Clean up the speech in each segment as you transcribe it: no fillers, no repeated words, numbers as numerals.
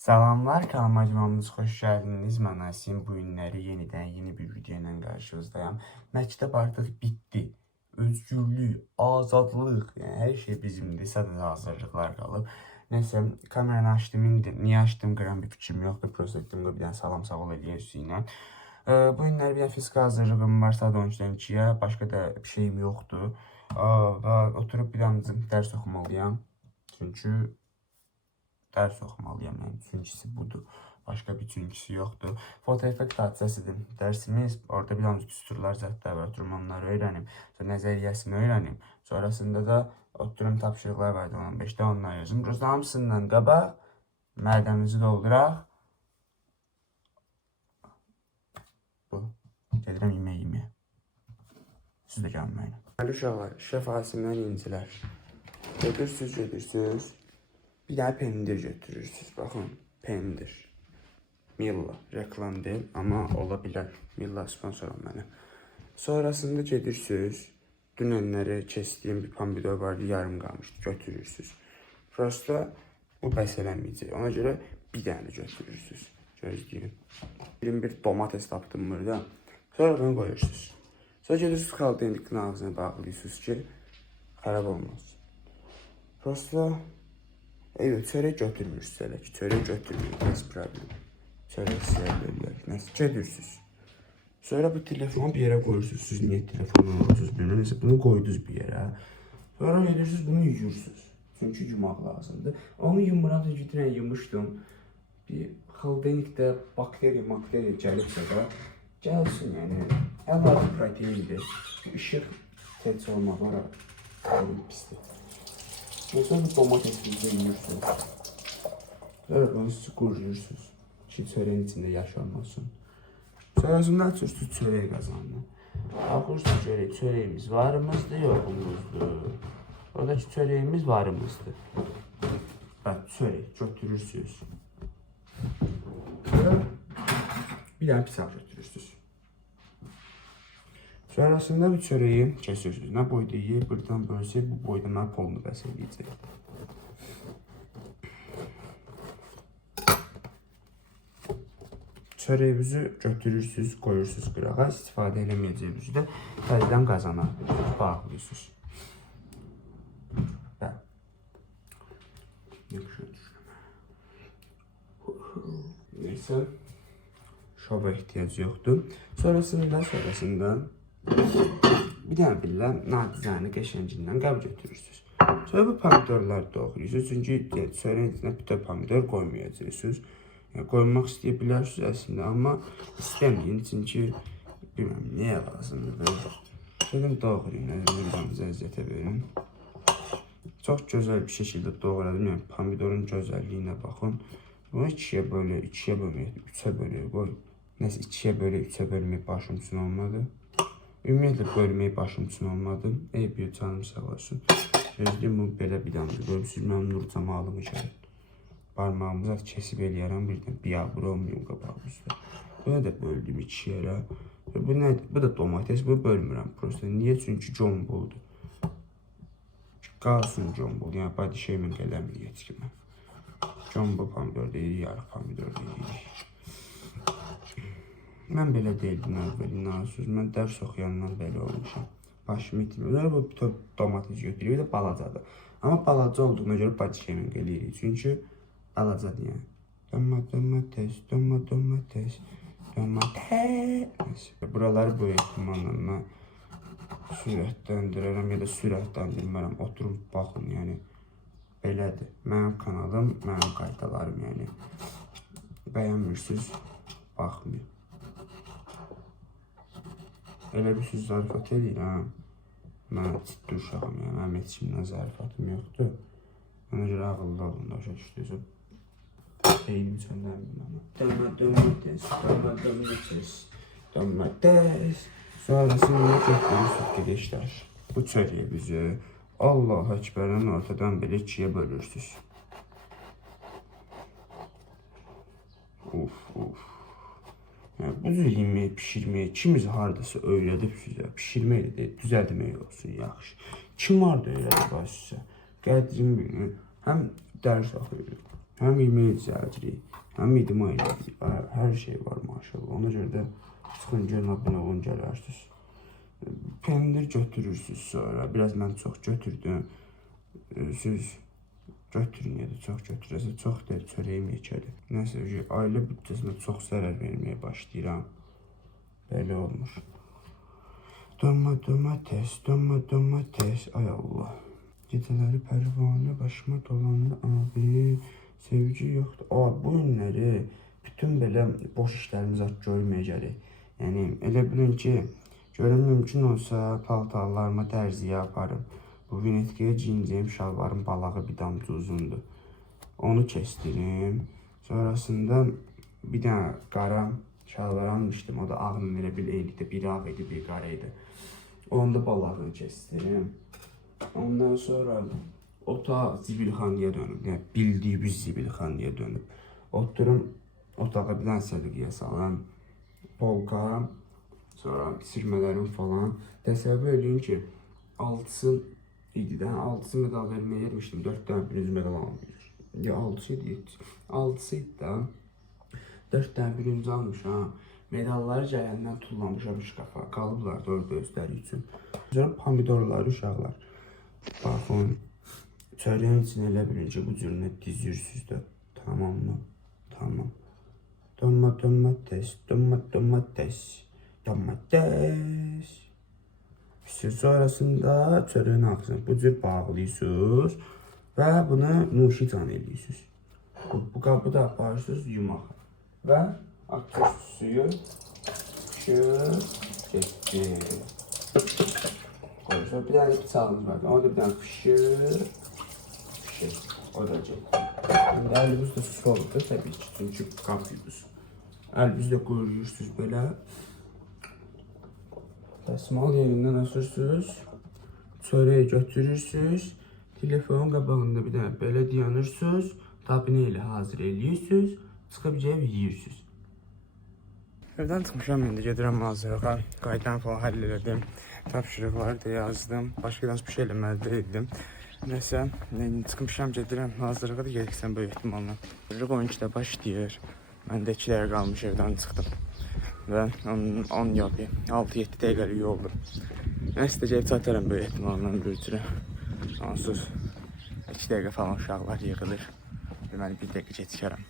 Salamlar, kanalıma hoş geldiniz. Mən Asim. Bu günləri yenidən yeni bir video ilə qarşınızdayım. Məktəb artıq bitdi. Özgürlük, azadlıq, yəni hər şey bizimdir. Sadəcə hazırlıqlar qalıb. Nəysə, kameranı açdım indi. Niyə açdım qram bir fikrim yoxdur. Prosta etdim bir dənə salam sağ ol eləyək üstünə. Bu günləri bir dənə fiziki hazırlığım var saat 12-dən 2-yə. Başqa da bir şeyim yoxdur. Və oturub bir dənə dərs oxumalıyam. Çünki dərs oxumalıyam, yəni üçüncüsü budur. Başqa bir üçüncüsü yoxdur. Foto effekt hadisəsidir dərsimiz. Orada bir dənə düsturlar, zətlər var. Oturum onları öyrənim. Sonra nəzəriyyəsini öyrənim. Sonrasında da oturum tapşırıqlar var 15-də onları yazım. Prosta hamısından qabaq mədəmizi dolduraq. Bu. Gedirəm yemək yeməyə. Siz də gəlin mənimlə. Əli uşaqlar, şəf Asimdən incilər. Gedirsiniz. Bir dənə pendir götürürsünüz. Baxın, pendir. Milla, reklam deyil, amma ola bilər. Milla sponsorum mənə. Sonrasında gedirsiniz. Dünənləri kəsdiyim bir pomidor vardı, yarım qalmışdı. Götürürsünüz. Prosta bu bəs eləməyəcək. Ona görə bir dənə götürürsünüz. Gözləyin. Bir domates tapdım burada. Sonra bunu qoyursunuz. Sonra gedirsiniz xaldendikin ağzına bağlıyorsunuz ki, xarab olmaz. Prosta evet, çörək götürmürsünüz elə ki, çörək götürmürsünüz, nəsə problem. Çörək sizə bölürük, nəsə gedirsiniz. Sonra bu telefonu bir yerə qoyursunuz, siz niyə telefonu qoyursunuz bilmirəm, nəsə bunu qoydunuz bir yerə. Sonra gedirsiniz, bunu yuyursunuz. Çünki yumaq lazımdır. Onu yumuram, çünki yumışdım. Bir xaldenikdə bakteriya gəlibsə də, gəlsin yəni. Əlavə proteindir. İşıq tez olmaq olaraq pisdir. Sonra bu domatesini yiyorsunuz. Sonra bunu quruyursunuz ki, çörəyin içində yaş olmasın. Sonrasında açırsınız çörək qazanını. Baxırsınız görək, çörəyimiz varımızdır, yoxumuzdur. Oradakı çörəyimiz varımızdır. Bəli, çörək götürürsünüz. Sonra bir dənə pisaq götürürsünüz. Sonrasında bu çörəyi kəsirsiniz. Nə boyda yiyib, buradan bölsək, bu boyda mənə polunu bəs eləyəcək. Çörəyimizi götürürsünüz, qoyursunuz qırağa. İstifadə eləməyəcəyinizi də təzədən qazana bağlıyorsunuz. Bəli. Neysə, şoba ehtiyac yoxdur. Sonrasında bir dənə billə nadizəni qəşəngindən qab götürürsünüz. Sonra bu pomidorları doğrayırsınız. Çünki çörəyin içinə bütün pomidor qoymayacaqsınız. Yəni, qoymaq istəyə bilərsiniz əslində, amma istəməyin. Çünki bilməm, niyə lazımdır. Şöyle doğrayın, özünüzü əziyyətə verin. Çox gözəl bir şəkildə doğradım. Yəni, pomidorun gözəlliyinə baxın. Bunu ikiyə bölməyək, üçə bölüyə qoy. Nəsə, ikiyə bölüyə, üçə bölmək başım üçün olmadı. Ümumiyyətlə bölmək başım üçün olmadı. Ey bir canım sağ olsun. Gözləyim bunu belə bir dənə bölmüşsünüz. Mənim nur camalımı gəlin. Parmağımızı kesib eləyərəm birdən. Biabır olmayım qabağım üstə. Bunu da böldüm ikiyə elə. Bu nədir? Bu da domates. Bu bölmürəm prosta. Niyə? Çünki combuldur. Qalsın combul. Yəni, badi şeymən qələmini yetkimək. Jumbo pomidor deyirik, yarıq pomidor deyirik. Mən belə deyildim əvvəlindən söz. Mən dərs oxuyandan belə olmuşam. Başımı itirmir. Bu domates götürüyor, bir də balacadır. Amma balaca olduğuna görə bacı yemək eləyirik. Çünki balacadır yəni. Domates. Buraları bu ehtimalla mən sürətləndirərəm ya da sürətləndirmərəm. Oturum, baxın, yəni. Belədir. Mənim kanalım, mənim qaydalarım, yəni. Bəyənmirsiniz, baxmayın. Elə bir söz zarifat edirəm. Mən ciddi uşağım, yəni. Mənim heç kimdən zarifatım yoxdur. Ona görə ağıllı olun da başa düşdüysə. Beynim söndərməyim amma. Domates. Sonrasında götürürsünüz gedişlər. Bu çörəyi bizi Allah Ekber'in ortadan belə ikiyə bölürsünüz. Yəni, bu cür yeməyi, pişirməyi kimiz haradasa öyrədib sizə. Pişirmək də deyil, düzəltmək olsun, yaxşı. Kim harada öyrədib sizə? Qədrin birini həm dərs oxuyur, Həm yemək düzəldirik, həm idman edirik. Hər şey var maşallah. Ona görə də çıxın gəlin abunə olun gələrsiniz. Pendir götürürsünüz sonra. Biraz mən çox götürdüm. Siz götürün ya da çox götürəsiniz. Çox deyil, çörəyim yekədir. Nəsə ki, ailə büdcəsinə çox zərər verməyə başlayıram. Belə olmuş. Dönmə, domates, dönmə, domates. Ay Allah. Gecələri pərvanə başıma dolandı abi. Sevgi yoxdur. Bu günləri bütün belə boş işlərimiz görməyəcək. Yəni, elə bilin ki, görün mümkün olsa paltarlarıma dərziyə aparım. Bu vinetkaya giyinəcəyim şalvarın balağı bir damcı uzundur. Onu kestirim. Sonrasında bir dənə qara şalvar almışdım. O da ağla elə bil eynilikdə. Biri ağ idi, bir qara idi. Onu da balağını kestirim. Ondan sonra otağa zibilxanaya dönüb. Yəni, bildiyimiz zibilxanaya dönüb. Oturum, otağa bir dənə səliqəyə salam. Polka, sonra sürmələrim falan. Təsəvvür edin ki, 6'sı idi də, 6'sı medal verməyə yermişdim, 4 dənə birinci medal almış. Ya 6'sı idi, 6'sı idi da, 4 dənə birinci almış ha. Medalları cəhəndən tullamışam şkafa, qalıblar da orada özləri üçün. Sonra pomidorları uşaqlar. Baxın, çörəyin için elə bilin ki, bu cürünə dizirsiniz də, tamam mı? Tamam. Domates, domates, domates. Sonrasında çörəyin ağzını bu cür bağlıyorsunuz və bunu nuşican ediyorsunuz. Bu qabı da aparırsınız yumaq və atıyorsunuz suyu, pişir, getdi. Sonra bir dənə bıçağımız var, o da bir dənə pişir, o da getdi. Şimdi əlimizdə sus olubdur təbii ki, çünki qapıyız. Əlimizdə qoyuyorsunuz belə. Dəsmal yerindən asırsınız. Çörəyi götürürsünüz. Telefonun qabağında bir dənə belə dayanırsınız. Tabinə ilə hazır ediyorsunuz. Çıxıb gəlib yiyirsiniz. Evdən çıxmışam, indi gedirəm hazırlığa. Qaydanı falan həll elədim. Tapşırıqları da yazdım. Başqa bir şey eləməli deyildim. Nəsə, çıxmışam, gedirəm hazırlığa da gediksən böyük ehtimalla. Hazırlıq 12'də başlayır. Mən də 2 dəqiqə qalmış evdən çıxdım. Və 10 yox, 6-7 dəqiqəlik yoldur. Nəsə də gəlib çataram böyük ehtimalla Bürcürə. Onsuz 2 dəqiqə falan uşaqlar yığılır. Deməli 1 dəqiqə keçərəm.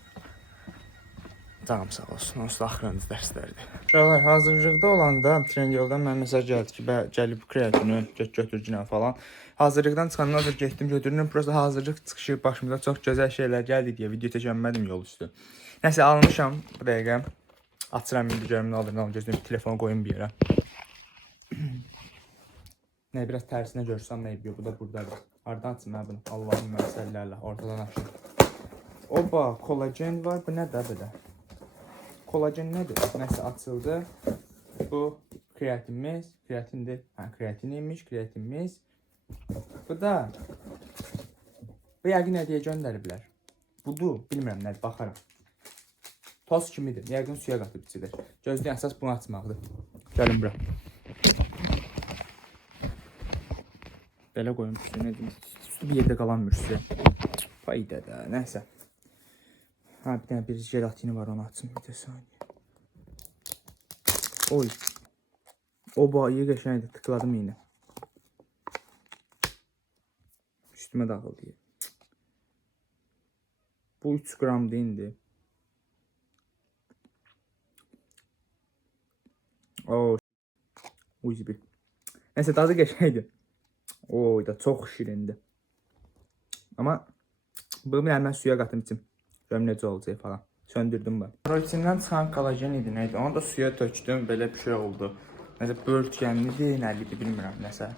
Canım sağ olsun, onsuz axırıncı dərslərdir. Uşaqlar hazırlıqda olanda tren yoldan mən mesaj gəldi ki, gəlib kreatini götürcünə falan. Hazırlıqdan çıxandan sonra getdim götürdüm. Prosta hazırlıq çıxışı başımıza çox gözəl şeylər gəldi deyə video çəkənmədim yol üstü. Nəsə almışam bu dəqiqə. Açıram indi görüm nə olur, nə olur, gözləyim telefonu qoyum bir yerə. Nə biraz tərsinə görsəm nə yapıyor, bu da buradadır. Hardan açım mən bunu? Allah'ım məsəllərlə ortadan açım. Oba, kolagen var, bu nədir belə? Kolagen nədir? Nəsə açıldı. Bu kreatinimiz, kreatindir. Kreatin imiş, kreatinimiz. Bu da bu yəqin nədiyə göndəriblər. Budur, bilmirəm nədir, baxarım. Toz kimidir, yəqin suya qatıb içilir. Gözləyən əsas bunu açmaqdır. Gəlin bura. Belə qoyum üstünə, üstü bir yerdə qalan mürsiyə. Fayda da, nəysə. Ha, bir dənə bir jelatini var, onu açım bir də saniyə. Oy. Oba, iyi qəşəngdir, tıkladım yine. Üstümə dağıldı. Bu 3 qram indi. Oo. Uzibil. Neyse tadı geçeydi. Oy da çok şirindi. Ama bunu hemen suya qatım içim. Görüm necə olacaq falan. Söndürdüm ben. Proteindən çıxan kolajen idi neydi? Onu da suya tökdüm. Belə bir şey oldu. Nəsə bölgənlidir, nəlidir bilmirəm nəsə.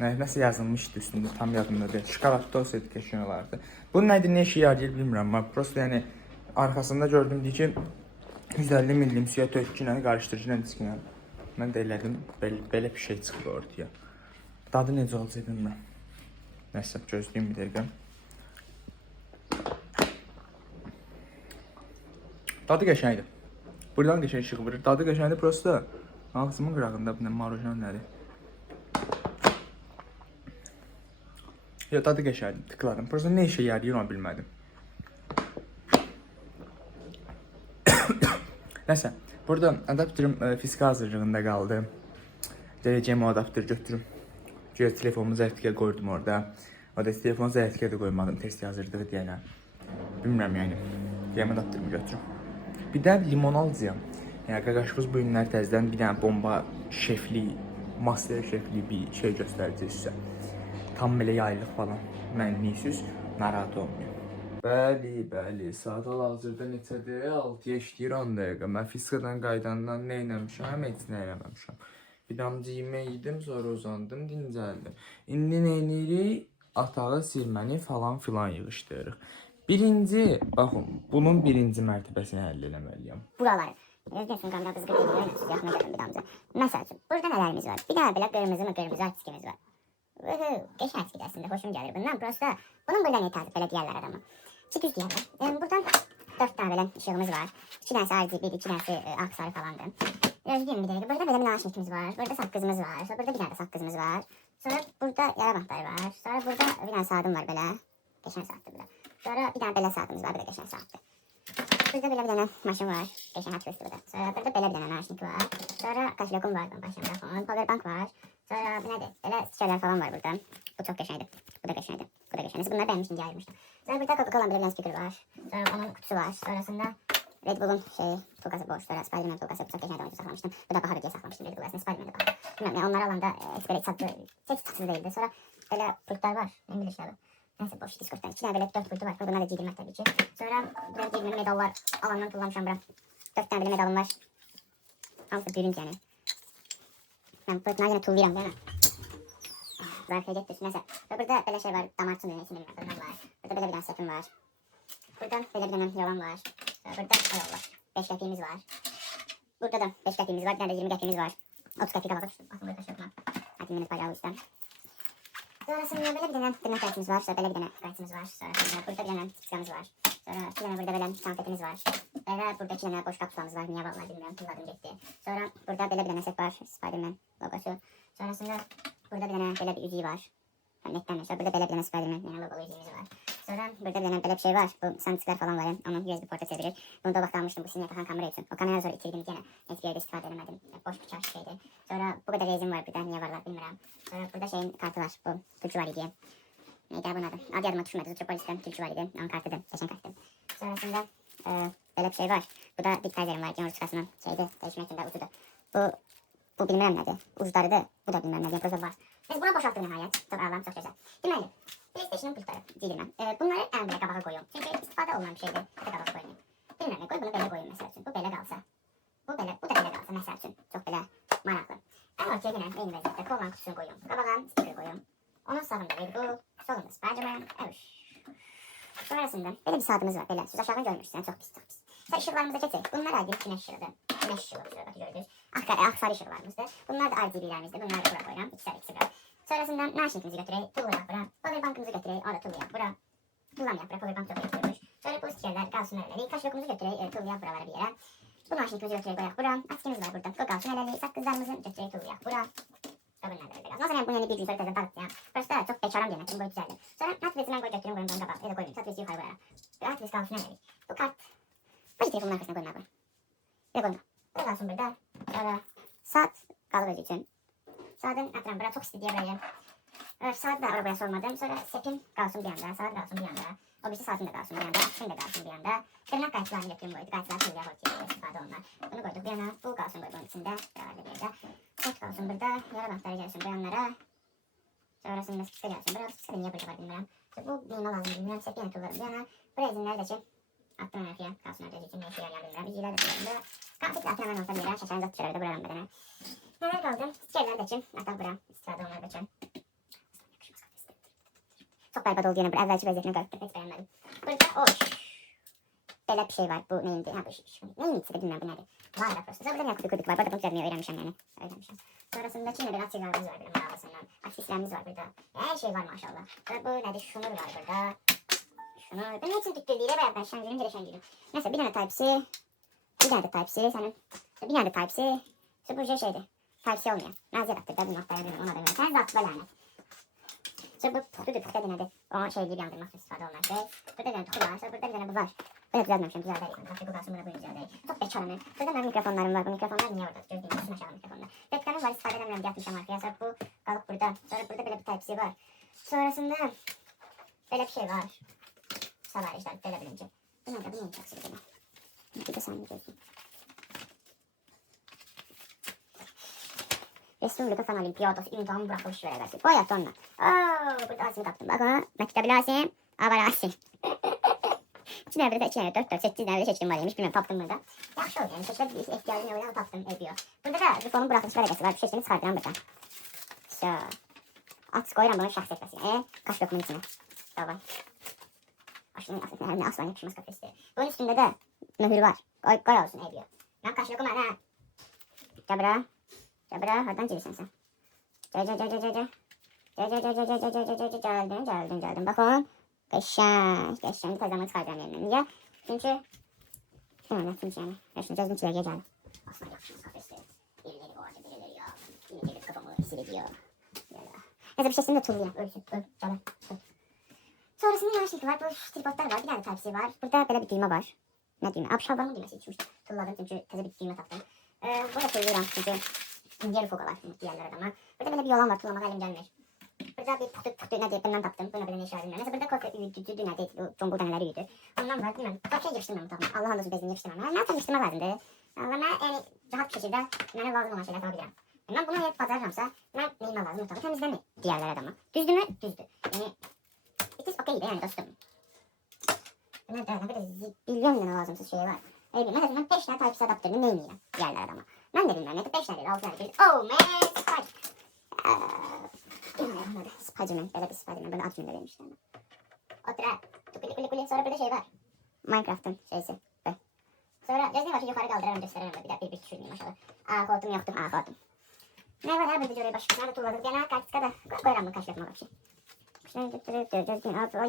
Nəsə yazılmışdı üstündə, tam yadımda deyil. Şokoladda keşke olardı. Bu nədir, ne işe yarayır bilmirəm. Ama prosto yani arkasında gördüm deyir ki 150 millim suya tökünə, qarışdırıcıyla içkinə. Mən də elədim, belə bir şey çıxdı ortaya. Dadı necə olacaq bilmirəm. Nəsə, gözləyim bir dəqiqə. Dadı qəşəngdir. Buradan qəşəng işıq vurur. Dadı qəşəngdir, prosto ağzımın qırağında bu nə marojan nədir? Ya dadı qəşəngdir, tıkladım. Prosto nə işə yarayır onu bilmədim. Neyse, burada adaptörüm fizik hazırlığında kaldı. Geleceğim o adaptörü götürüm. Güya telefonumu zərflikə koydum orada. O da telefonu zərflikə de koymadım test hazırlığı deyənə. Bilmirəm yəni. Deyəm adaptörümü götürüm. Bir də limon alacağım. Yəni qaqaşqız bu günlər təzədən bir dənə bomba şefli, master şefli bir şey göstərəcək sizə. Tam belə yaylıq falan. Mənliksiz, narahat olmayın. Bəli, saat hal-hazırda neçədir? 6-ya işləyir 10 dəqiqə. Mən fizikadan qaydandan nə eləmişəm, heç nə eləməmişəm. Bir damcı yemək yedim, sonra uzandım, dincəldim. İndi nə edirik? Atağı, silməni falan filan yığışdırırıq. Birinci, baxın, bunun birinci mərtəbəsini həll eləməliyəm. Buraları. Özgəsin kamera qızı qırdı, yaxına gəlin bir damcı. Məsəl üçün, burada nələrimiz var? Bir dənə belə qırmızı artiskimiz var. Qəşəng artistik əslində, xoşum gəlir bundan. Prosta, bunun burada nə təzib belə deyərlər adamı. Çıkız deyərlər. Buradan 4 tane belə işığımız var. 2 tanəsi RGB, 2 tanəsi aksarı falandır. Özgəyim bir dəqiqə. Burada belə bir naşnikimiz var. Burada saqqızımız var. Sonra burada bir dənə də saqqızımız var. Sonra burada yara bantları var. Sonra burada bir dənə saatim var belə. Qəşəng saatdır belə. Sonra bir dənə belə saatimiz var. Bir də qəşəng saatdır. Burada belə bir dənə maşın var. Qəşəng hat göstərir burada. Sonra burada belə bir dənə naşnik var. Sonra kaşlokum var. Başım telefon. Powerbank var. Sonra bu nədir? Belə stikerlər falan var burada. Bu çox qəşəngdir. Bu da qəşəngdir. Bu da qəşəngdir. Bunları bəyənmişdim deyə ayırmışdım. Sonra burada Coca-Cola'nın bir dənə speaker var. Sonra onun kutusu var. Sonrasında Red Bull'un tulkası boş. Sonra Spider-Man tulkası. Bu çox qəşəngdir. Onu saxlamışdım. Bu da baha diye saxlamışdım. Red Bull'un Spider-Man'de baha. Bilmiyorum ya onları alanda belə heç tatsız değildi. Sonra belə pultlar var. Ne bilir şey neyse boş Discord'dan. 2 tane böyle 4 pultu var. Bunlar da giydirmək tabii ki. Sonra burada giydirmeli medallar. Alandan tullamışam bura. 4 tane böyle medalım var. Hamısı bürünc yani. Ben pultuna yine tullayıram değil mi? Zarf edecektir. Neyse. Ve burada böyle şey var. Damarçın düğmesinin bunlar var. Burada böyle bir tane setim var. Burada böyle bir tane yalan var. Burada ayol var. 5 qəpiyimiz var. Burada da 5 qəpiyimiz var. Bir tane de 20 qəpiyimiz var. 30 qəpiy qabağa düşdüm. Aslında burada taşıyordum ha. Hadi minnet bayağı üstten. Sonrasında böyle bir tane tırnak qaytımız var. Sonra böyle bir tane qaytımız var. Sonra burada bir tane tipikamız var. Sonra bir tane burada böyle sanfetimiz var. Ve burada 2 tane boş kapsulamız var. Niye vallahi bilmiyorum. Tulladım gitti. Sonra burada böyle bir tane set var. Spider-Man logosu. Sonrasında burada bir tane böyle bir yüzüğü var. Netten mesela burada böyle bir tane Spider-Man yani logolu yüzüğümüz var. Sonra burada bir tane böyle bir şey var. Bu sandıklar falan var. Onun USB porta çevirir. Bunu da vakti almıştım bu sinye takan kamera için. O kamerayı sonra itirdim gene. Hiçbir yerde istifade edemedim. Boş bir çarşı şeydi. Sonra bu kadar rezim var burada. Niye varlar bilmiyorum. Sonra burada şeyin kartı var. Bu Türkçü var idi. Neydi bunun adı? Adı yadıma düşmedi. Zootropolis'ten Türkçü var idi. Onun kartıdı. Geçen karttı. Sonrasında böyle bir şey var. Bu da Bitkaizer'in var. Genel çıkasının şeydi. Değişmekinde ucudu. Bu bilmem nedir. Uçlarıdır. Bu da bilmem nedir. Burada var. Neyse buna boşalttım nihayet. Çok ağlam çok güzel. Deməli, PlayStation'ın pultları deyirəm. Bunları ən belə qabağa qoyuyorum. Çünki istifadə olunan bir şeydir. Bir də qabağa qoymayayım. Bilmem nə, qoy bunu belə qoyun məsəl üçün. Bu belə qalsa. Bu da belə qalsa məsəl üçün. Çox belə maraqlı. Ən ortaya yenə eyni vəziyyətdə kolan kutusunu qoyuyorum. Qabağa sticker qoyuyorum. Onun sağında Red Bull, solunda Spider-Man. Sonrasında belə bir saatimiz var. Belə siz aşağıdan görmüşsünüz. Çox pis, çox pis. Sonra işıqlarımıza keçək. Bunlar aydın güneş işığıdır. Güneş işığı şurada gördünüz. Aksarı işıqlarımızdır. Bunlar da RGB'lərimizdir. Bunları da bura qoyuram. İkisi bura. Sonrasında naşnikimizi götürək, tullayaq bura. Powerbankımızı götürək, orada tullayaq bura. Tullamayaq bura, powerbank çok götürmüş. Sonra bu stikerler qalsın eləli. Kaşlokumuzu götürək, tullayaq buralara bir yerə. Bu naşnikimizi götürək, qoyaq bura. Askimiz var burada. O qalsın eləli. Saqqızlarımızı götürək, tullayaq bura. Bunlar da belə qalsın. Sonra bunu bir gün sonra təzə dağıtacağım. Prosta çox bekaram demək, bunu qoyub düzəldim. Sonra Netflix'i mən qoyub götürüm, qoyum bunu qabağa. Ya da qoymayayım, Netflix'i yuxarı qoyarım. Netflix qalsın eləli. Bu kart. Bacı telefonun arkasına qoyun abi. Ya qoyma. Bu qalsın burada. Sonra saat qalıb özü üçün. Saatın ətrafı bura çox isti deyə bilərəm. Saat da arabaya sormadım. Sonra sepim qalsın bir yanda, saat qalsın bir yanda. O birisi saatin de qalsın bir yanda, akşam da qalsın bir yanda. Tırnak qayçılarını götürüm qoydu. Qayçılar şöyle ortaya istifadə olunlar. Bunu qoyduq bir yana. Bu qalsın qoyduğun içində. Beraber bir yerde. Saat qalsın burada. Yara bantları gəlsin bu yanlara. Sonrasında spiska gəlsin. Burada spiska niyə burada var bilmirəm. Bu neyimə lazım bilmirəm. Sep yenə tullarım bir yana. Buraya izinləri də ki. Attım arxaya. Qalsın orada üçün. Neyse yarayan bilmirəm. İzgilər də tullarımda. Konfliklə atın hemen orta bir yere. Şaşarınız at düşürər də buradan bədənə. Nələr qaldı? Stikerlər də ki. Ataq bura. İstifadə olunlar da ki. Çok berbat oldu yine bu evvelki vəziyyətinə qalıb. Heç bəyənmədim. Burada belə bir şey var. Bu neyimdi? Ha bu neyin ikisi də bilmirəm bu nədir. Var da prosta. Burada bir kubik var. Burada bunu düzəltməyi öyrənmişəm yəni. Öyrənmişəm. Sonrasındakı yine bir açıqlarımız var burada maraqasından. Aksislərimiz var burada. Her şey var maşallah. Ve bu nədir? Şunur var burada. Şunur. Ben ne için tüktürdüğüyle beraber şangülüm gire şangülüm. Neyse bir tane Type-C. Bir tane de Type-C senin. Bir tane de Type-C. İşte bu şeydi. Type-C olmayan. Nazi adaptörde bunu aktarabilirim. Ona da göre. Sen zatla lanet. İşte bu tutudur. Tutudur nedir? O şey gibi yandırmak istifade olmaz. Burada bir tane tutu var. Sonra burada bir tane bu var. Böyle düzeltmemişim. Güzel değil. Artık bu kalsın buna böyle güzel değil. Çok Ekranı. Burada mənim mikrofonlarım var. Bu mikrofonlar niyə orada? Gördüyünüz kimi aşağı mikrofonlar. Webkamım var, istifadə edəmirəm, yatmışam arxaya. Sonra bu qalıb burada. Sonra burada belə bir Type-C var. Sonrasında belə bir şey var. Savarişlər, belə bilinci. Bu nədir? Bu nəyin çaksıdır belə? Bir də səni gözləyim. Respublika Fen Olimpiyadası imtahan buraxılış vərəqəsi. Bu ayaq onunla. Burada Asim tapdım. Bax ona. Məktəbli Asim. Avar Asim. 2 nəvədə 2 nəvədə 4 4 8 nəvədə seçkim var imiş. Bilmirəm tapdım burada. Yaxşı oldu. Yəni seçilə bir ehtiyacım yox. Tapdım ediyor. Burada da Rifonun buraxılış vərəqəsi var. Bir şeyini çıxardıram buradan. So. At qoyuram bunun şəxsi etməsinə. Qaş yoxumun içinə. Davay. Aşının aslan yapışmaz kafesi. Bunun üstündə də mühür var. Qoy olsun ediyor. Mən qaş yoxum hə. Cabra. Cabra, hardan gelirsən sən? Gəldim. Baxın. Qəşəng. Təzəmə çıxaracağım yerindən. Niyə? Çünki yəni. Yaşını gözünü çiləgiyə gəlir. Aslan yapışmaz kafesi. Birileri var, birileri yok. Yine gelip kafamı esir ediyor. Neyse bir şeysini de tullayayım. Ölsün. Canım. Sonrasında yavaşlık var. Bu tripodlar var. Bir tane Type-C var. Burada böyle bir düğme var. Ne düğme? Şalvarmın düğmesi içmiştim. Tulladım çünkü təzə bir düğme taktım. Burada tulluyorum çünkü yeri foka var. Diğerler adama. Burada böyle bir yolan var. Tullamağa elim gelmiyor. Burada bir putu ne diye bundan taktım. Buna böyle ne işe yaradığını. Neyse burada kofe üyüdüydü. Ne değil. Bu combul daneleri üyüdü. Ondan var. Bilmem. Bakıya yapıştırmıyorum tabii. Allah'ın dostu bezini yapıştırmam. Ne yapıştırma lazımdı. Ama yani rahat bir şekilde bana lazım olan şeyler yapabilirim. Ben bunu hep bacarıramsa ben neyime lazım tabii temizlemi diğerler adama. Düzdü mü? Düzdü. Yani it is okay de yani dostum. Ne kadar bilyon tane lazımsız şey var. Mesela ben 5 tane Type-C adaptörünü neyimeyim diğerler adama. Ben de bilmem ne 5 tane 6 tane. Oh man Spiderman. Böyle bir Spiderman. Böyle ad cümle vermişler. Otura. Kuli. Sonra burada şey var. Minecraft'ın şeysi. Sonra gözlüğü var ki yukarı kaldırırım gösteririm. Bir daha bir düşürmeyeyim aşağıda. Koltuğum yoktu. Koltuğum. Ne var ha burada görüyor başka. Nerede tuğladık. Gene kartıska da koyuram mı kaşıkma bak şey.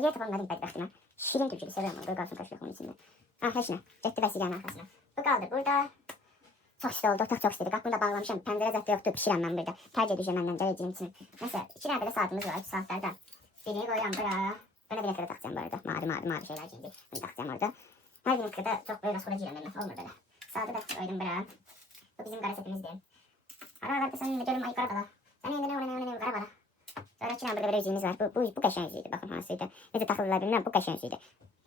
Yer tapamadım pek vaxtıma. Şirin türkülü seviyorum. Böyle kalsın kaşıkmın içinde. Heç nə. Getdi vəsiqənin arxasına. Bu qaldı. Burada çox isti oldu. Otaq çox istidir. Qapını da bağlamışam. Pəncərə zətdə yoxdur. Pişirəm mən burada. Tərcə düşəm məndən gələcəyim üçün. Nəsə 2 dənə belə saatımız var. Saatlərdə. Birini qoyuram bura. Belə bir qədər taxacağım bu arada. Mavi şeylər giydi. Bunu taxacağım orada. Hər bir qədər çox böyle rasxoda girəm mən. Olmur belə. Saatı da qoydum bura. Bu bizim qara setimizdir. Aralarda sen görüm ay qarabala. Sen indi ne qarabala. Sonra içindən burada belə üzüyümüz var. Bu qəşəng üzüydü. Baxın hansıydı. Necə taxılırlar bilməm. Bu qəşəng üzüydü.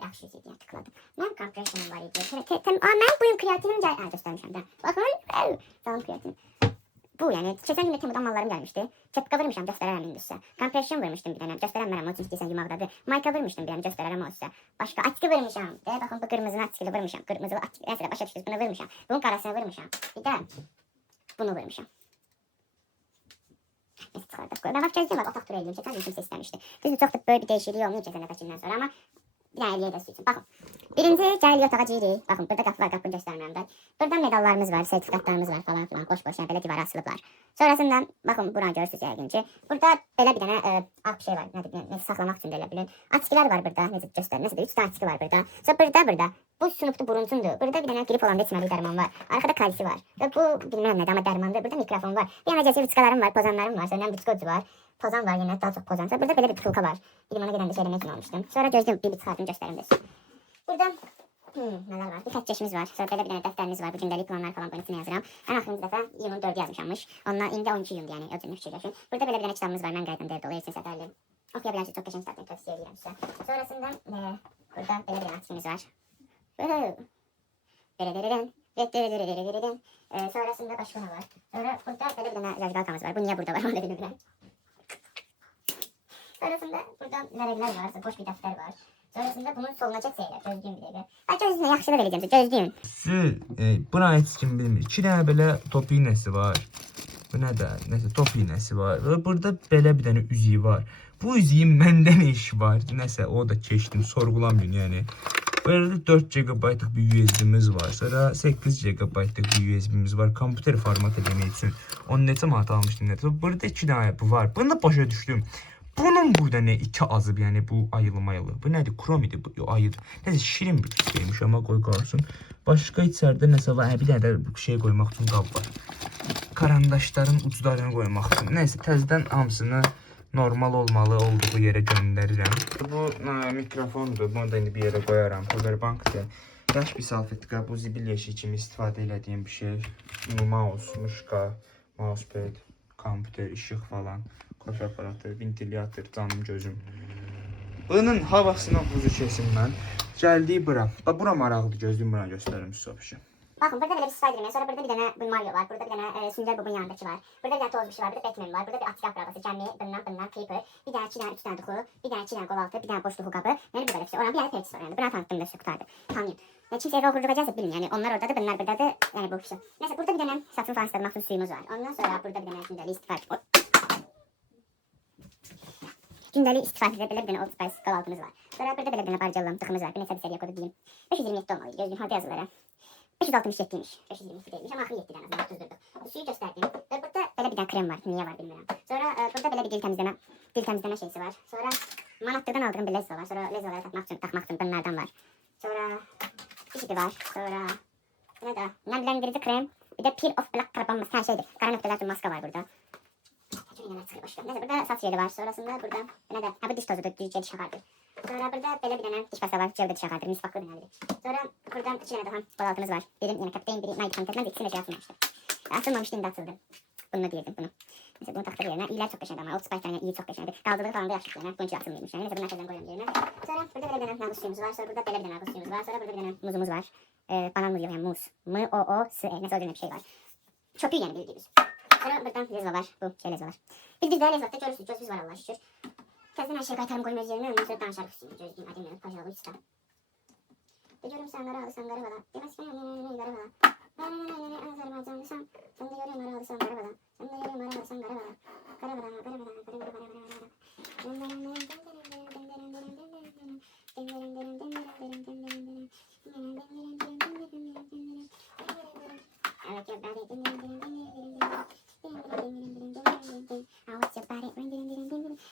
Yaxşı üzüydü. Yəni tıkladım. Mənim compressionum var idi. Mən bugün kreatinim göstərmişəm də. Baxın. Sağım kreatim. Bu yəni keçən gün Temudan mallarım gəlmişdi. Kepka vurmuşam göstərərəm indi sizə. Compression vurmuşdum bir dənə. Göstərərəm o çünki deyəsən yumaqdadır. Mayka vurmuşdum bir dənə göstərərəm o sizə. Başqa atkı vurmuşam. Baxın bu qırmızını atkılı vurmuşam. Qırmızılı atkı. Nəsə başa düşdünüz. Bunu vurmuşam. Bunun qarasını vurmuşam. Bir də bunu vurmuşam. Neyse çıxardıq. Ben bak gözlüyüm var. Otaq turu eləyim. Keçən gün kimsə istəmişdi. Düzdür çox da böyle bir dəyişikliyi olmuyor keçən dəfəkindən sonra amma bir dənə eləyək də sizin üçün. Baxın. Birinci gəlirik otağa giyirik. Baxın burada qapı var. Qapını göstərmirəm də. Burada medallarımız var, sertifikatlarımız var falan filan. Boş yəni belə divara asılıblar. Sonrasında baxın buranı görürsünüz yəqin ki. Burada belə bir dənə ağ bir şey var. Nəsə saxlamaq üçün də elə bilin. Atkilər var burada. Necə göstərir? Nəsə 3 dənə atkı var burada. Sonra burada bu sunuplu burunçundur. Burada bir dənə grip olanda içməli dərman var. Arkada kalisi var. Və bu bilməm nədir amma dərmandır. Burada mikrofon var. Bir yana gəzir viskalarım var, pozanlarım var. Sonra viskocu var. Pozan var yenə daha çox pozan. Sonra burada belə bir butulka var. Limona gedəndə şey eləmək üçün almışdım. Sonra gözlüyüm bir çıxardım göstərim də sizə. Burada nələr var? Bir xətkeşimiz var. Sonra belə bir dənə dəftərimiz var. Bu gündəlik planlar falan bunun içine yazıram. Ən axırıncı dəfə iyunun 4-ü yazmışammış. Ondan indi 12 iyundur yəni. O cür fikirləşin. Burada belə bir dənə kitabımız var. Mən qayıdan devdə olur. Üçün səfərli. Oxuya bilərsiniz. Çox qəşəng kitabdır. Tövsiyə edirəm sizə. Sonrasında burada belə bir dənə atkimiz var. Sonrasında başka ne var? Sonra burada böyle bir tane zajgalkamız var. Bu niye burada var onu da bilmiyorum. Sonrasında burada vergiler var. Boş bir defter var. Sonrasında bunun solunacak şeyler. Gözlüyüm bir de. Ben gözlüyüm yaxşı da vereceğim. Gözlüyüm. Buna heç kim bilmir. 2 dənə belə top iynəsi var. Bu nədir? Nəsə top iynəsi var. Və burada belə bir dənə üzüyü var. Bu üzüyün məndə nə işi var? Nəsə o da keçdim. Sorğulamıyorum yəni. Böyle 4 GB'lık bir USB'miz var. Sonra 8 GB'lık bir USB'miz var. Kompüter format eləmək üçün. Onu neçə manat almışdım nədir? Burada 2 dənə bu var. Bunu da başa düşdüm. Bunun burada ne 2 azıb, yəni bu ayılı. Bu nədir? Krom idi, bu ayıdır. Nəsə şirin bir şeymiş amma qoy qalsın. Başqa içəridə nəsə var? Bir dənə də şey qoymaq üçün qab var. Karandaşların uclarını qoymaq üçün. Nəysə təzədən hamısını normal olmalı olduğu yerə göndərirəm. Bu mikrofondur. Bunu da indi bir yerə qoyaram. Powerbankdır. Yaş bir salfetka, bu zibil yeşi kimi istifadə elədiyim bir şey. Mouse, muşka, mousepad, kompüter, işıq falan, kofe aparatı, ventilyator, canım gözüm. Bunun havasına buzu kesin mən. Gəldik bura. Bax, bura maraqlıdır, gözlüyüm buna göstərim sizə. Bakın burada böyle bir Spider-Man, sonra burada bir tane bu Mario var, burada bir tane Sünger Bob'un yanındaki var, burada bir tane toz bir şey var, burada Batman var, burada bir atik arabası, Cemmi, bundan, Creeper, bir tane 2 tane 3 tane duhu, bir tane 2 tane qovaltı, bir tane boş duhu qabı, yani bu böyle bir şey. Oranın bir tane perçisi var yani, buna tanıttım da şu kutardı. Tanıyın. Yani kimse eve okurduracaqsa bilin yani, onlar oradadır, bunlar buradadır, yani bu şey. Neyse burada bir tane satın falan ısıtmak için suyumuz var. Ondan sonra burada bir tane gündəlik istifadədə belə bir dənə Old Spice qavaltımız var. Sonra burada belə bir dənə barcalım, dıxımız var. Bir neçə seriya kodu deyim. 527 olmalıydı, gözlüyüm halda yazıları. 567'ymiş. 527 değilmiş ama axı 7 dənə azından düzdürdük. Suyu göstərdim. Və burada belə bir dənə krem var. Niyə var bilmirəm. Sonra burada belə bir dil təmizləmə şeysi var. Sonra manatlıqdan aldığım bir lezva var. Sonra lezvaları taxmaq üçün bunlardan var. Sonra işidi var. Sonra nə də nəmləndirici krem. Bir də Peel of Black Carbon mask. Hər şeydir. Qara nöqtələr üçün maska var burada. Neyse burada saç yeri var. Sonrasında burada ne de bu diş tozudur. Diş şakardır. Sonra burada böyle bir tane diş pasta var. Cevdet şakardır. Misvaklı bir. Sonra buradan 2 tane daha balaltımız var. Benim yine kapteyn biri Nike Kantar'dan ikisini de şey atılmamıştı. Atılmamıştı indi atıldı. Bunu diyordum bunu. Mesela bunu taktır yerine. İyiler çok peşendi ama Old Spice iyi çok peşendi. Kaldırdığı falan da yaşlık yerine. Bunun için atılmıyormuş yani. Neyse bunu herkesten koyalım yerine. Sonra burada böyle bir tane nabız suyumuz var. Sonra burada böyle bir tane nabız suyumuz var. Sonra burada bir tane muzumuz var. Banan muzu yani muz. M-O-O-S-E. Neyse o bir şey var. Çöpü yani bildiğimiz. Sonra buradan lezva var. Bu şey lezva var. Biz daha lezvatta görürsünüz. Gözümüz var Allah şükür. Tezden her şeyi qaytarım koyma üzerine. Ondan sonra danışar üstüne. Gözlüyüm. Adım benim. Pajalı usta. Görürüm sen gara bala. Demez ki ne gara bala. Azerbaycanlısam. Sen de görüyorum ara alırsan gara bala. Sen de görüyorum ara alırsan gara bala. Gara bala.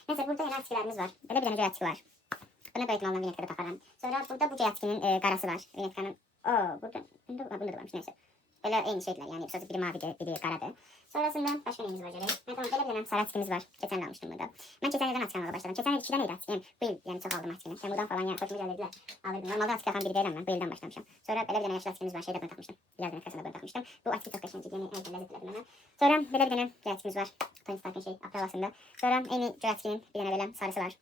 Neyse burada yeni atkilerimiz var. Böyle bir tane atki var. Buna da ihtimalle vinetkada takarım. Sonra burada bu atkinin karası var. Vinetkanın bunda da varmış neyse. Böyle aynı şeyler yani sadece biri mavidir, biri karadır. Sonrasında başka neyimiz var göre. Tamam böyle bir tane sarı atkimiz var. Geçen almıştım burada. Ben geçen yerden atkilerle başladım. Geçen yer 2'den neydi atkilim? Bu yıl yani çok aldım atkini. Temu'dan falan yani hoşuma geldiler. Alırdım. Normalde atki yapan biri değilim ben. Bu yıldan başlamışım. Sonra böyle bir tane yaşlı atkimiz var. Şeyde bunu takmıştım. Biraz vinetkasında bunu takmıştım. Bu atki çok kaşıncı. Yani en lezzetli bana. Sonra böyle bir tane atkimiz var. Tony Stark'ın şey apravasında. Sonra aynı atkinin bir tane böyle sarısı var.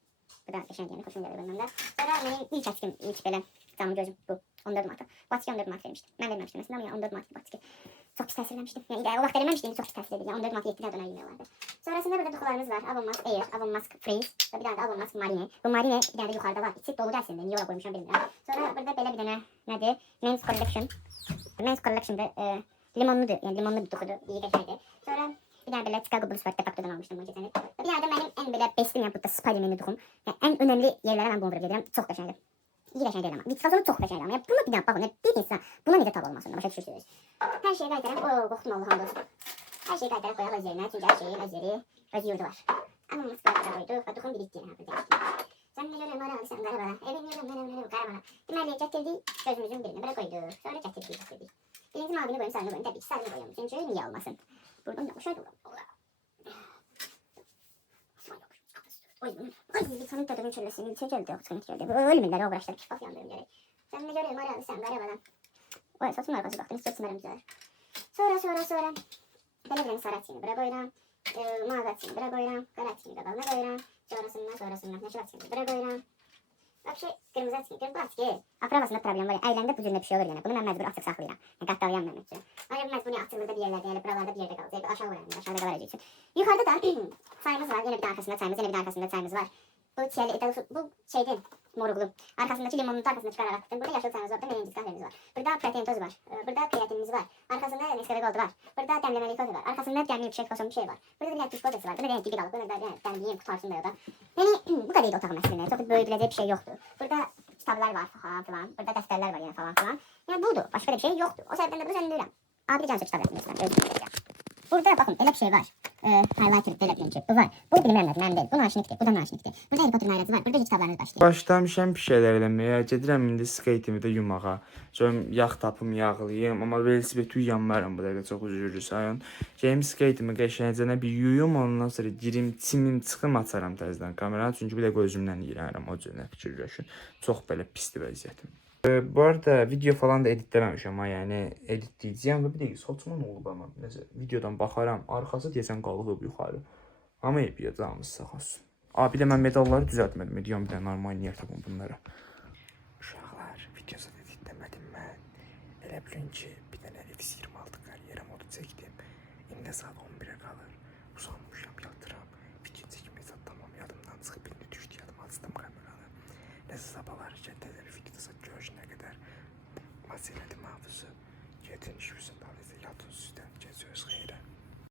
Bu da geçen yani hoşuma geldi bundan da. Sonra benim ilk atkim ilk böyle canım gözüm bu. 14 Mart'ta. Bu atki 14 Mart vermiştim. Ben vermemiştim aslında ama ya 14 Mart bu atki. Çok pis təsir vermiştim. Yani o vaxt vermemiştim çok pis təsir edildi. 14 Mart 7'dən dönər yemək vardı. Sonrasında burada duxularımız var. Avon Mask Air, Avon Mask Freeze ve bir tane de Avon Mask Marine. Bu Marine bir tane de yuxarıda var. İçi dolu əslində. Niyə ora qoymuşam bilmirəm. Sonra burada belə bir dənə nədir? Men's Collection. Men's Collection'da limonludur. Yəni limonlu bir duxudur. İyi qəşəngdir. Sonra bir tane böyle Chicago Bulls var. Defaktodan almıştım bunu geçen yıl. Bir tane de benim en böyle bestim yani burada Spider-Man'i duxum. Yani en önemli yerlere ben bunu vurub gedirəm. Çok qəşəngdir. İyi qəşəng deyil amma. Vitkazonu çox qəşəngdir amma. Ya buna bir dənə baxın. Ya bir insan buna necə tab olmasın? Başa düşürsünüz. Hər şeyi qaytaraq. Qorxdum Allah'ım olsun. Hər şeyi qaytaraq qoyaq öz yerinə. Çünki hər şeyin öz yeri, öz yurdu var. Amma maskara qoyduq və duxum birikdi yəni burada. Sən nə görürəm ara alırsan qara bala. Evin görürəm mənə qara bala. Deməli gətirdik gözümüzün birini belə qoyduq. Sonra gətirdik. Birinci mavini qoyum, sarını qoyum. Təbii ki, sarını qoyum. Çünki niyə olmasın? Buradan da uşaq duram. Oy, bir tane tadımın çöllesini çöldü, sıkıntı çöldü. Bu ölümünleri uğraştırıp şifaf yandırım gerek. Sen ne görüyorum ara alırsan garabadan. Oy, saçımın arkası baktım, hiç saçım güzel. Sonra. Böyle bir sarı atını bırak koyuram. Mavi atını bırak koyuram. Kara atını da balına koyuram. Sonrasında neşe atını bırak koyuram. Bak şey, kırmızı atını görüp bak ki. Akrabasında problem var ya, ailəndə bu cüründə bir şey olur yani. Bunu ben məcbur açıq saxlayıram. Yəni, qattalayam mən üçün. Ama məcbur bunu atılırda bir yerlərdə, yəni buralarda bir yerdə qalacaq. Aşağı qoyarım, aşağıda qalaracaq üçün. Yuxarıda da çayımız var. Yine bir de arkasında çayımız, yine bir de arkasında çayımız var. Bu şeyden moruglu. Arkasındaki limonun arkasında çıkararak attım. Burada yaşıl çayımız var. Burada menengiz kahvemiz var. Burada protein tozu var. Burada kreatinimiz var. Arkasında Nescafe Gold var. Burada demlemeli kofe var. Arkasında demli bir koson bir şey var. Burada bir tuş kodesi var. Burada renkli bir alıp. Burada da demliyim kutarsın da ya da. Yani bu kadar otağın meselinde. Çok böyüdüləcək bir şey yoktu. Burada kitablar var falan. Burada dəftərlər var yine falan. Yani budur. Başka da bir şey yoktu. O sebepten de bunu söndürürüm. Abi cansı kitap yapmışlar. Burada bakın elə bir şey var. Highlighter belə bir şey. Bu var. Bu bilmirəm mən deyil. Bu naşinikdir. Bu da naşinikdir. Burada Harry Potter'ın ayrıcı var. Burada kitablarınız başlayır. Başlamışam bir şeylər eləməyə. Gedirəm indi skatimi də yumağa. Görüm yağ tapım, yağlayım. Amma velosipedi yanmaram bu dəqiqə çox üzürlü sayın. Gəlim skatimi qəşəngcə bir yuyum, ondan sonra girim, çimim, çıxım açaram təzədən kameranı. Çünki bir də gözümdən iyrənirəm o cürə fikirləşin. Çox belə pisdir vəziyyətim. Bu arada video falan da editlememişim ama yani editleyeceğim ve bir de saçma ne oldu ama neyse videodan bakarım arkası diyesen qalxıb yuxarı. Ama yapacağımız sağ olsun. Abi bir de ben medalları düzeltmedim. Diyorum bir de normal niye takım bunlara. Uşaqlar videosu editlemedim ben. Elə bilin ki bir tane X26 kariyer modu çektim. İndi saat 11'e kalır. Usanmışam yatıram. Video çekmeyi tamam yadımdan çıxıb birini düşdü yadıma açdım kameranı. Nəsə sabahlar şəddədir videoda saat görüşünə qədər. Masələdi mavzusu. Gedin işinizin dalınca yatın sizdən. Geçiyoruz xeyrə.